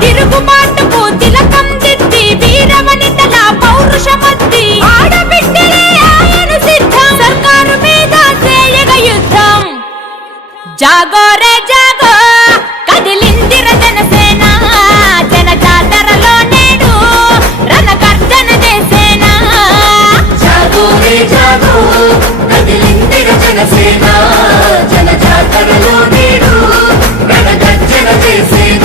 తిరుగుబాటుకు తిలకం దిద్ది వీరవనితల పౌరుషమద్ది ఆడబిడ్డలే ఆయన సిద్ధం సర్కారు మీద చేయగ యుద్ధం జాగో రే జాగో కదిలిందిర జనసేన జన జాతరలో నేడు రణగర్జన చేసేన జాగో రే జాగో కదిలిందిర జనసేన జన జాతరలో నేడు రణగర్జన చేసేన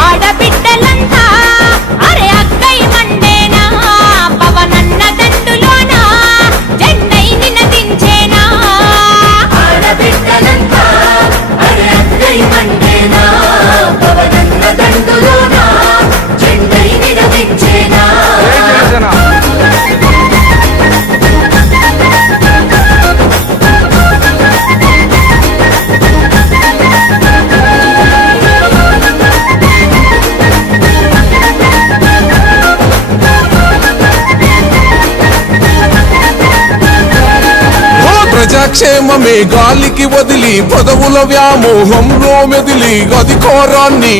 ఆడబిడ్డలంతా అరే అక్కై మండేనా పవనన్న దండులోన జెండై నినదించేనా ఆడబిడ్డలంతా అరే అక్కై మండేనా పవనన్న దండులోన జెండై నినదించేనా ప్రజాక్షేమమే గాలికి వదిలి పదవుల వ్యామోహంలో మెదిలి అధికారాన్ని